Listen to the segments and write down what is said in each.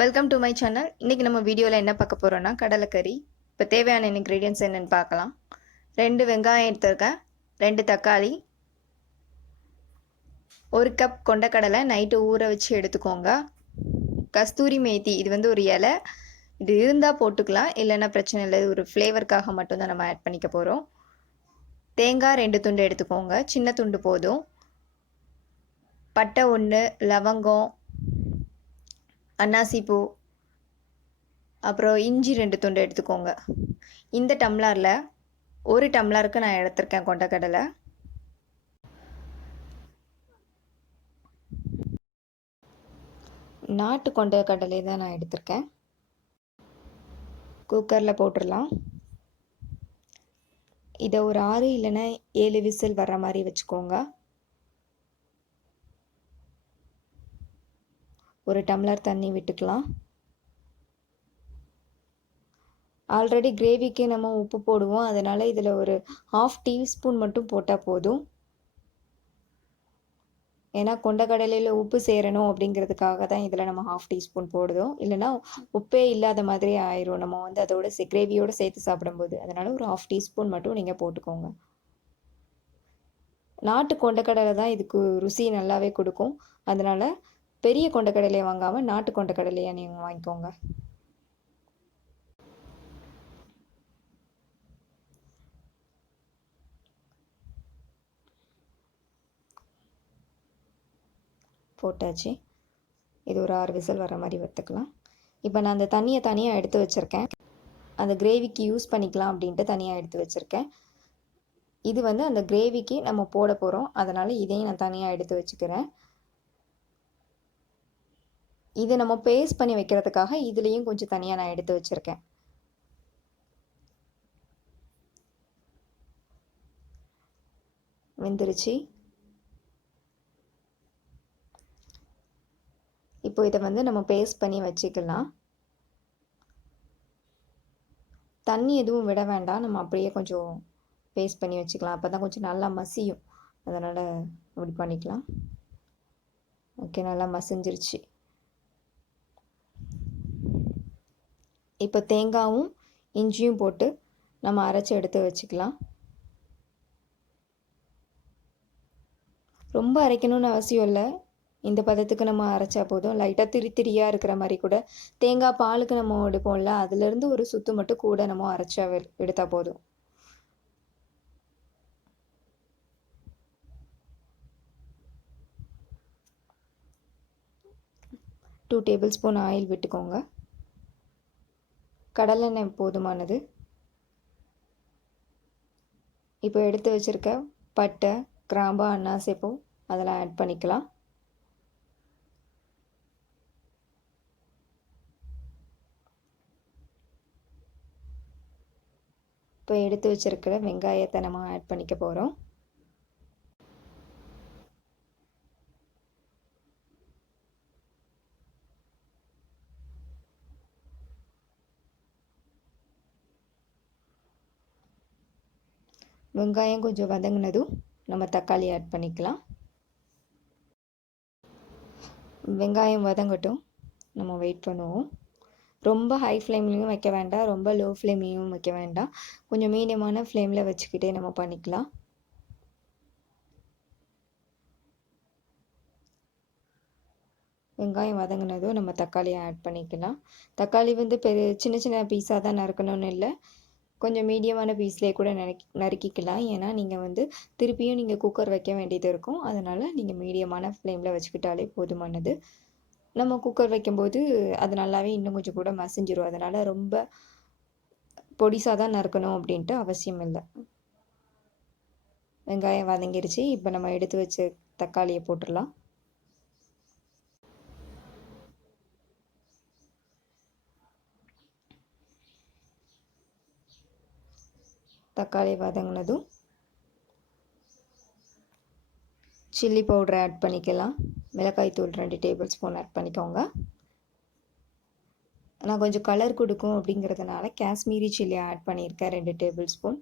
Welcome to my channel. இன்றைக்கி நம்ம வீடியோவில் என்ன பார்க்க போகிறோன்னா கடலைக்கறி. இப்போ தேவையான இன்க்ரீடியன்ட்ஸ் என்னென்னு பார்க்கலாம். 2 வெங்காயம் எடுத்துருக்கேன், 2 தக்காளி, 1 கப் கொண்டக்கடலை நைட்டு ஊற வச்சு எடுத்துக்கோங்க. கஸ்தூரி மேத்தி, இது வந்து ஒரு இலை, இது இருந்தால் போட்டுக்கலாம், இல்லைன்னா பிரச்சனை இல்லை. இது ஒரு ஃப்ளேவருக்காக மட்டும்தான் நம்ம ஆட் பண்ணிக்க போகிறோம். தேங்காய் 2 துண்டு எடுத்துக்கோங்க, சின்ன துண்டு போதும். பட்டை 1, லவங்கம், அன்னாசிப்பூ, அப்புறம் இஞ்சி 2 துண்டு எடுத்துக்கோங்க. இந்த டம்ளரில் 1 டம்ளருக்கு நான் எடுத்திருக்கேன் கொண்டக்கடலை. நாட்டு கொண்டக்கடலை தான் நான் எடுத்திருக்கேன். குக்கரில் போட்டுடலாம். இதை ஒரு 6 இல்லைன்னா 7 விசில் வர்ற மாதிரி வச்சுக்கோங்க. 1 டம்ளர் தண்ணி விட்டுக்கலாம். ஆல்ரெடி கிரேவிக்கு நம்ம உப்பு போடுவோம், அதனால் இதில் ஒரு 1/2 டீஸ்பூன் மட்டும் போட்டால் போதும். ஏன்னா கொண்டக்கடலையில் உப்பு சேரணும் அப்படிங்கிறதுக்காக தான் இதில் நம்ம 1/2 டீஸ்பூன் போடுதோம். இல்லைன்னா உப்பே இல்லாத மாதிரி ஆயிரும், நம்ம வந்து அதோட கிரேவியோடு சேர்த்து சாப்பிடும்போது. அதனால் ஒரு 1/2 டீஸ்பூன் மட்டும் நீங்கள் போட்டுக்கோங்க. நாட்டு கொண்டக்கடலை தான் இதுக்கு ருசி நல்லாவே கொடுக்கும். அதனால் பெரிய கொண்டக்கடலையை வாங்காமல் நாட்டு கொண்டக்கடலையை நீங்கள் வாங்கிக்கோங்க. போட்டாச்சு. இது ஒரு 6 விசில் வர மாதிரி வறுத்துக்கலாம். இப்போ நான் அந்த தண்ணியை தனியாக எடுத்து வச்சுருக்கேன். அந்த கிரேவிக்கு யூஸ் பண்ணிக்கலாம் அப்படின்ட்டு தனியாக எடுத்து வச்சுருக்கேன். இது வந்து அந்த கிரேவிக்கு நம்ம போட போகிறோம், அதனால் இதையும் நான் தனியாக எடுத்து வச்சுக்கிறேன். இதை நம்ம பேஸ்ட் பண்ணி வைக்கிறதுக்காக இதுலேயும் கொஞ்சம் தனியாக நான் எடுத்து வச்சுருக்கேன். வெந்துருச்சு. இப்போ இதை வந்து நம்ம பேஸ்ட் பண்ணி வச்சுக்கலாம். தண்ணி எதுவும் விட வேண்டாம், நம்ம அப்படியே கொஞ்சம் பேஸ்ட் பண்ணி வச்சுக்கலாம். அப்போ தான் கொஞ்சம் நல்லா மசியும், அதனால் அப்படி பண்ணிக்கலாம். ஓகே, நல்லா மசிஞ்சிருச்சு. இப்போ தேங்காயும் இஞ்சியும் போட்டு நம்ம அரைச்சி எடுத்து வச்சுக்கலாம். ரொம்ப அரைக்கணும்னு அவசியம் இல்லை, இந்த பதத்துக்கு நம்ம அரைச்சா போதும். லைட்டாக திரியாக இருக்கிற மாதிரி கூட, தேங்காய் பாலுக்கு நம்ம எடுப்போம்ல, அதுலேருந்து ஒரு சுத்து மட்டும் கூட நம்ம அரைச்சா எடுத்தால் போதும். டூ டேபிள் ஸ்பூன் ஆயில் விட்டுக்கோங்க. கடலெண்ணெய் போதுமானது. இப்போ எடுத்து வச்சுருக்க பட்டை, கிராம்பு, அன்னாசிப்பூ அதெல்லாம் ஆட் பண்ணிக்கலாம். இப்போ எடுத்து வச்சுருக்கிற வெங்காயத்தை நம்ம ஆட் பண்ணிக்க போகிறோம். வெங்காயம் கொஞ்சம் வதங்கினதும் நம்ம தக்காளி ஆட் பண்ணிக்கலாம். வெங்காயம் வதங்கட்டும், நம்ம வெயிட் பண்ணுவோம். ரொம்ப ஹை ஃப்ளேம்லேயும் வைக்க வேண்டாம், ரொம்ப லோ ஃப்ளேம்லேயும் வைக்க வேண்டாம். கொஞ்சம் மீடியமான ஃப்ளேமில் வச்சுக்கிட்டே நம்ம பண்ணிக்கலாம். வெங்காயம் வதங்கினதும் நம்ம தக்காளியை ஆட் பண்ணிக்கலாம். தக்காளி வந்து சின்ன சின்ன பீஸாக தான் நறுக்கணும்னு இல்லை, கொஞ்சம் மீடியமான பீஸ்லேயே கூட நறுக்கிக்கலாம். ஏன்னா நீங்கள் வந்து திருப்பியும் நீங்கள் குக்கர் வைக்க வேண்டியது இருக்கும், அதனால் நீங்கள் மீடியமான ஃப்ளேமில் வச்சுக்கிட்டாலே போதுமானது. நம்ம குக்கர் வைக்கும்போது அது நல்லாவே இன்னும் கொஞ்சம் கூட மசிஞ்சிரும், அதனால் ரொம்ப பொடிசாக தான் நறுக்கணும் அப்படின்ட்டு அவசியம் இல்லை. வெங்காயம் வதங்கிருச்சு. இப்போ நம்ம எடுத்து வச்ச தக்காளியை போட்டுடலாம். தக்காளி வதங்கினதும் சில்லி பவுடர் ஆட் பண்ணிக்கலாம். மிளகாய் தூள் 2 டேபிள் ஸ்பூன் ஆட் பண்ணிக்கோங்க. நான் கொஞ்சம் கலர் கொடுக்கும் அப்படிங்கிறதுனால காஷ்மீரி சில்லி ஆட் பண்ணியிருக்கேன் 2 டேபிள் ஸ்பூன்.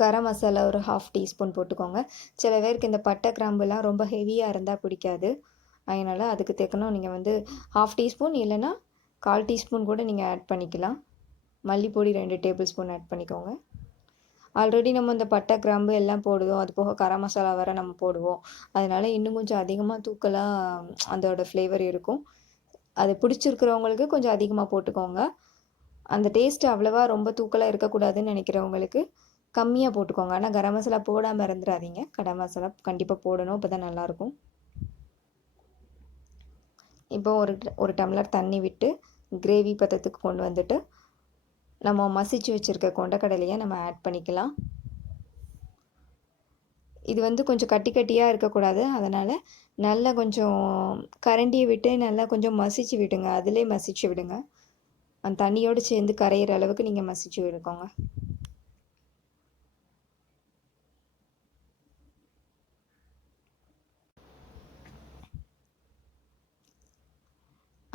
கரம் மசாலா ஒரு 1/2 டீஸ்பூன் போட்டுக்கோங்க. சில பேருக்கு இந்த பட்டை கிராம்புலாம் ரொம்ப ஹெவியாக இருந்தால் பிடிக்காது. அதனால் அதுக்கு தேக்கணும் நீங்கள் வந்து 1/2 டீஸ்பூன் இல்லைன்னா 1/4 டீஸ்பூன் கூட நீங்கள் ஆட் பண்ணிக்கலாம். மல்லிப்பொடி 2 டேபிள் ஸ்பூன் ஆட் பண்ணிக்கோங்க. ஆல்ரெடி நம்ம இந்த பட்டை கிராம்பு எல்லாம் போடுவோம், அது போக கரம் மசாலா வேறு நம்ம போடுவோம். அதனால் இன்னும் கொஞ்சம் அதிகமாக தூக்கலாக அதோடய ஃப்ளேவர் இருக்கும். அது பிடிச்சிருக்கிறவங்களுக்கு கொஞ்சம் அதிகமாக போட்டுக்கோங்க. அந்த டேஸ்ட்டு அவ்வளோவா ரொம்ப தூக்கலாக இருக்கக்கூடாதுன்னு நினைக்கிறவங்களுக்கு கம்மியாக போட்டுக்கோங்க. ஆனால் கரம் மசாலா போடாமல் இருந்துடாதீங்க. கரம் மசாலா கண்டிப்பாக போடணும், அப்போ தான் நல்லாயிருக்கும். இப்போ ஒரு டம்ளர் தண்ணி விட்டு கிரேவி பதத்துக்கு கொண்டு வந்துட்டு நம்ம மசிச்சு வச்சுருக்க கொண்டக்கடலையை நம்ம ஆட் பண்ணிக்கலாம். இது வந்து கொஞ்சம் கட்டி கட்டியாக இருக்கக்கூடாது. அதனால் நல்லா கொஞ்சம் கரண்டியை விட்டு நல்லா கொஞ்சம் மசிச்சு விடுங்க. அதிலே மசிச்சு விடுங்க. அந்த தண்ணியோடு சேர்ந்து கரையிற அளவுக்கு நீங்கள் மசிச்சு விடுக்கோங்க.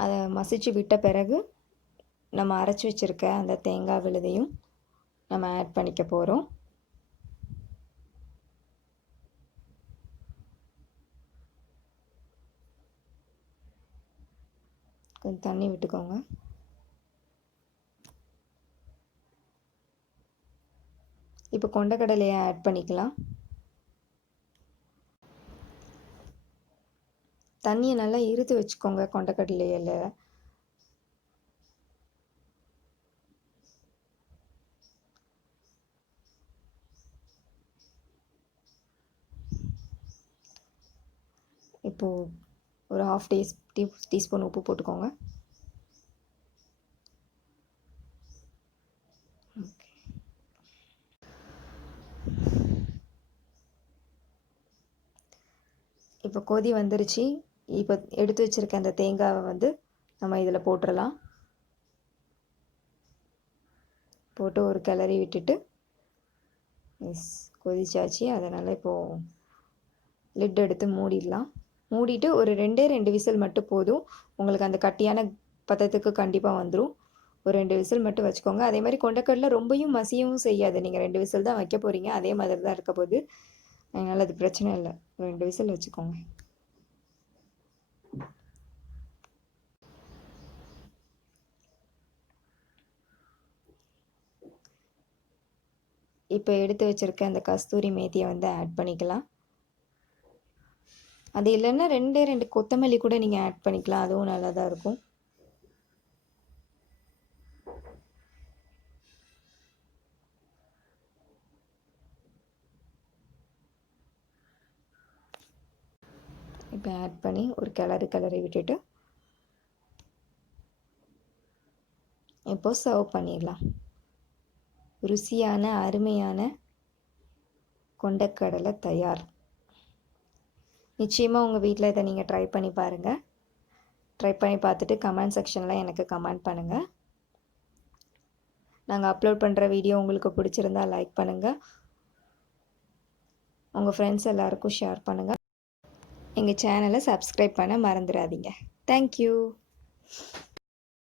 அதை மசிச்சு விட்ட பிறகு நம்ம அரைச்சி வச்சுருக்க அந்த தேங்காய் விழுதையும் நம்ம ஆட் பண்ணிக்க போகிறோம். கொஞ்சம் தண்ணி விட்டுக்கோங்க. இப்போ கொண்டக்கடலையை ஆட் பண்ணிக்கலாம். தண்ணியை நல்லா இருத்து வச்சுக்கோங்க கொண்டக்கடலையில். இப்போது ஒரு 1/2 டீஸ்பூன் உப்பு போட்டுக்கோங்க. இப்போ கொதி வந்துருச்சு. இப்போ எடுத்து வச்சுருக்க அந்த தேங்காவை வந்து நம்ம இதில் போட்டுடலாம். போட்டு ஒரு கிளறி விட்டுட்டு கொதிச்சாச்சு. அதனால் இப்போது லிட் எடுத்து மூடிடலாம். மூடிட்டு ஒரு 2 விசில் மட்டும் போதும். உங்களுக்கு அந்த கட்டியான பதத்துக்கு கண்டிப்பாக வந்துடும். ஒரு 2 விசில் மட்டும் வச்சுக்கோங்க. அதே மாதிரி கொண்டக்கடலை ரொம்பவும் மசியவும் செய்யாது. நீங்கள் 2 விசில் தான் வைக்க போகிறீங்க. அதே மாதிரி தான் இருக்க போகுது. அதனால் அது பிரச்சனை இல்லை. 2 விசில் வச்சுக்கோங்க. இப்போ எடுத்து வச்சுருக்க அந்த கஸ்தூரி மேத்தியை வந்து ஆட் பண்ணிக்கலாம். அது இல்லைன்னா 2 கொத்தமல்லி கூட நீங்கள் ஆட் பண்ணிக்கலாம். அதுவும் நல்லா தான் இருக்கும். இப்போ ஆட் பண்ணி ஒரு கிளறி விட்டுட்டு இப்போ சர்வ் பண்ணிடலாம். ருசியான அருமையான கொண்டக்கடலை தயார். நிச்சயமாக உங்கள் வீட்டில் இதை நீங்கள் ட்ரை பண்ணி பாருங்கள். ட்ரை பண்ணி பார்த்துட்டு கமெண்ட் செக்ஷனில் எனக்கு கமெண்ட் பண்ணுங்கள். நாங்கள் அப்லோட் பண்ணுற வீடியோ உங்களுக்கு பிடிச்சிருந்தா லைக் பண்ணுங்கள். உங்கள் ஃப்ரெண்ட்ஸ் எல்லாருக்கும் ஷேர் பண்ணுங்கள். எங்கள் சேனலை சப்ஸ்கிரைப் பண்ண மறந்துடாதீங்க. தேங்க்யூ.